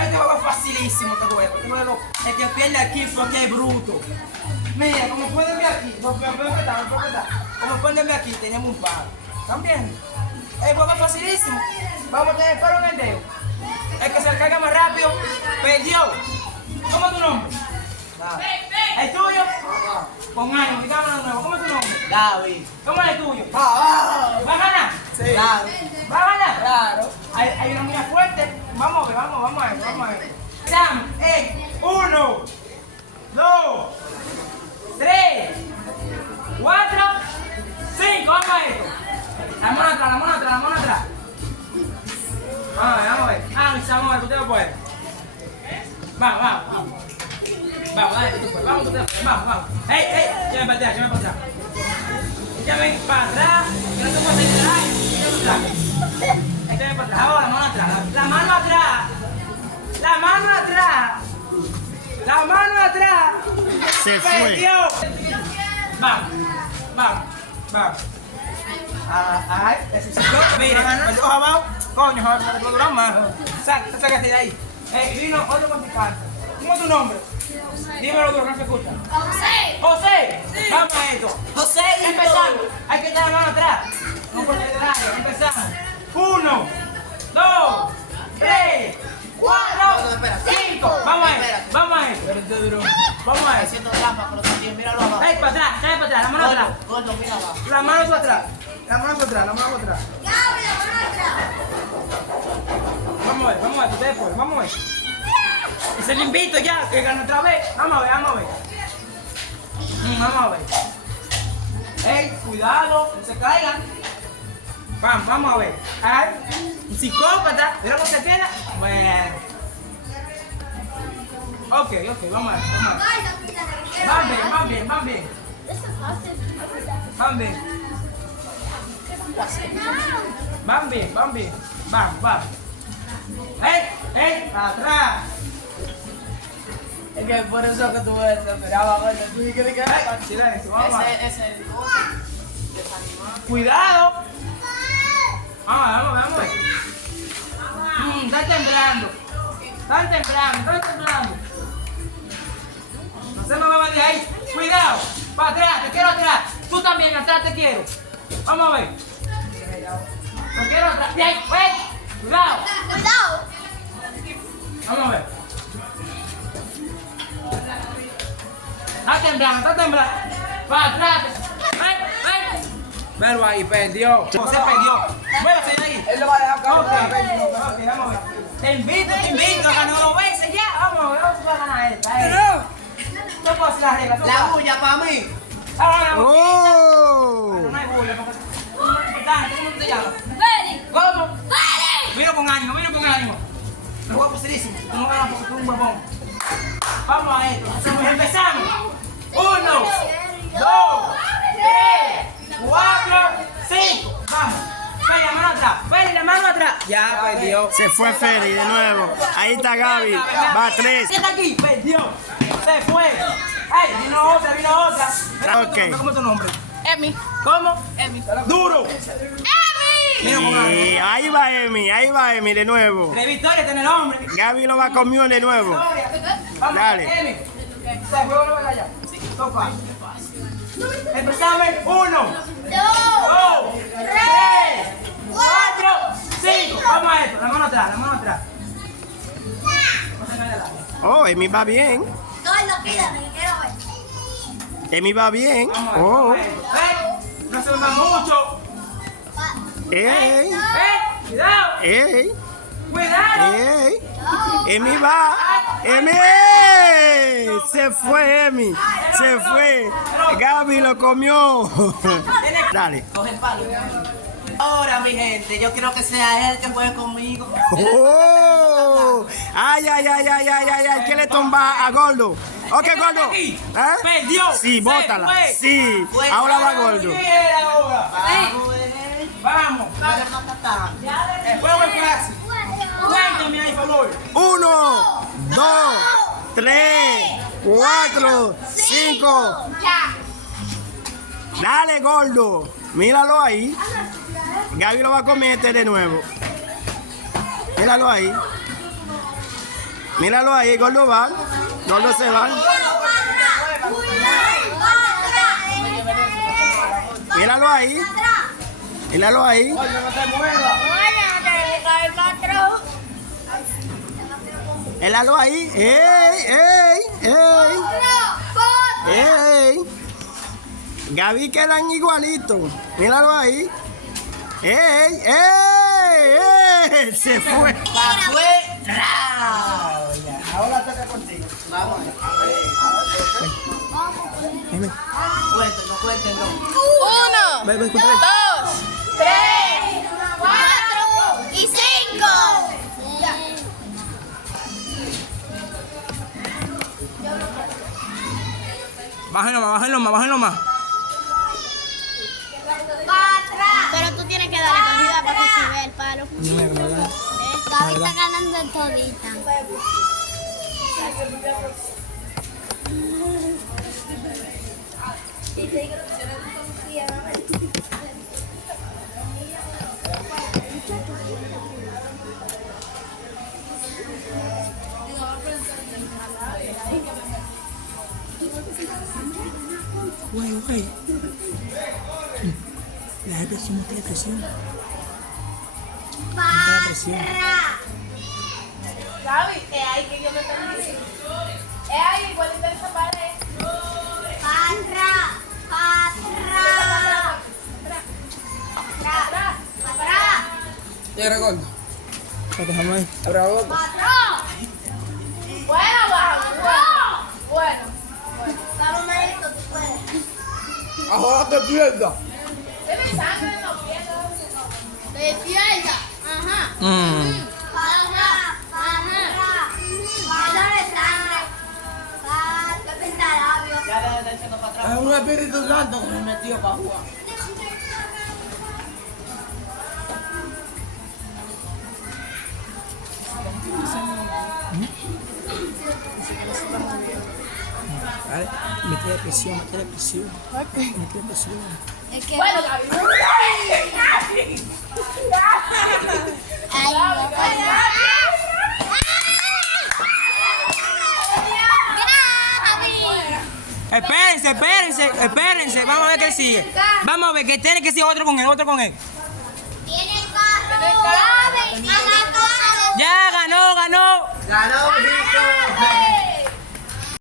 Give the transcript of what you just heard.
Este juego es facilísimo, este juego. Este juego, el que pierde aquí porque es bruto. Mira, como pueden ver aquí, como pueden ver aquí, tenemos un palo. ¿Están viendo? El juego es facilísimo. Vamos a tener el palo en el dedo. El que se carga más rápido, perdió. ¿Cómo es tu nombre? ¿El tuyo? Con ánimo, digámoslo de nuevo. ¿Cómo es tu nombre? David. ¿Cómo es el tuyo? ¡Ah! ¿Va a ganar? Sí. Claro. ¿Va a ganar? Claro. Hay una mira fuerte. Vamos a ver, vamos a ver. Sam, 1, 2, 3, 4, 5. Vamos a esto. La mano atrás. Vamos a ver. Mis amores, usted lo puede. Vamos, dale, tú puedes. Vamos. Ey, échame para atrás. Échame para atrás. Que no te puedo hacer nada. Échame para atrás. Ahora, la mano atrás. La mano atrás. Se fue. Perdió. Vamos. Ay, ese chico. Mira, yo abajo. Coño, no te puedo durar más. Sácate de ahí. Vino otro contrincante. ¿Cómo es tu nombre? Dímelo tú, que no se escucha. José. Sí. Vamos a esto. José. Empezamos. Hay que echar la mano atrás. No por el radio. Empezamos. 1, 2, 3, 4, 5. Vamos a esto. Vamos a esto. Haciendo trampa, pero también míralo abajo. Ey, para atrás. La mano atrás. Gordo, mira abajo. La mano para atrás. Vamos a ver, ustedes pues, vamos a ver. Ese le invito ya, que ganó otra vez. Vamos a ver. Vamos a ver. Ey, cuidado, no se caigan. Vamos a ver. Ay, un psicópata, ¿pero cómo se queda? Bueno. Ok, vamos a ver. Van bien. Vamos. Ey, atrás. Es que por eso que tú ves, esperaba, gordo. Tú dijiste que era. Silencio, vamos a ver. Ese es el desanimado. Cuidado. Vamos a ver. Están temblando. No se me muevan de ahí. Cuidado. Para atrás, te quiero atrás. Tú también, atrás te quiero. Vamos a ver. Te quiero atrás. Bien, cuidado. Vamos a ver. Está temblando. Para atrás. Velo ahí, perdió. José perdió. Muévase de ahí. Él lo va a dejar acá. Ok, vamos a ver. Te invito, ganó 2 veces ya. Vamos a ver, vamos a ganar esta. No puedo hacer la regla. La bulla para mí. ¡Oh! No hay bulla, porque ¿cómo te llamas? ¿Cómo? Mira con ánimo. El juego es facilísimo. Tú no ganas porque tú eres un huevón. Vamos a esto. Empezamos. 1, 2, 3, 4, 5. Vamos. Feli, la mano atrás. Ya perdió. Se fue Feli de nuevo. Ahí está Gaby. Va 3. ¿Quién está aquí? Perdió. Se fue. Ay, vino otra. Ok. ¿Cómo es tu nombre? Emi. ¿Cómo? Emi. Duro. Mira con ánimo. Y ahí va Emi de nuevo. 3 victorias tiene el hombre. Gaby lo va a comer de nuevo. Vamos, Dale. Emi. ¿Se juego no va allá? Todo fácil. Empezamos. 1, 2, 3, 4, 5. Vamos a esto. La mano atrás. No se caiga el agua. Oh, Emi va bien. Emi va bien. Vamos a ver, Oh. vamos a esto. No se mueva mucho. Ey. Cuidado. Ey. Cuidado. Ey. Emi va. Emi. Se fue Emi. Se fue. Gaby lo comió. Dale. Coge el palo. Ahora, mi gente, yo quiero que sea él que juegue conmigo. Oh. Ay. ¿Qué le tumba a Gordo? Ok, Gordo. Aquí. ¿Eh? Perdió. Sí, Se bótala. fue. Sí. Ahora va Gordo. Vamos. El juego es fácil. Cuéntame ahí, por favor. 1, 2, 3, 4, 5. Dale, Gordo. Míralo ahí. Gaby lo va a comer de nuevo. Míralo ahí. Míralo ahí, Gordo va. Gordo se va. Míralo ahí. Míralo ahí. Oye, no te muevas. Míralo ahí. ¡Ey, ey, ey! ¡Ey! Gaby quedan igualitos. Míralo ahí. ¡Ey, ey, ey! Se fue. Ahora toca contigo. Vamos. Cuéntenlo. 1, 2, 3, 4 y 5. Bájenlo más. Pero tú tienes que darle corrida para que se vea el palo. Gaby está ganando en todita. Güey. La depresión, no depresión. Gaby, es ahí que yo me estoy diciendo. Es ahí, igual de esa pared. Llega Gordo. Déjame ahí. Abre la boca. Bueno. Vamos, Marito, tú puedes. Ahora te pierdas. Despierta. Ajá. Es un Espíritu Santo que me metió para jugar. Dale, mete presión. Es que bueno, Espérense. Vamos a ver qué sigue. Vamos a ver que tiene que ser otro con él. tiene carro. Ya ganó. Ganó, Víctor.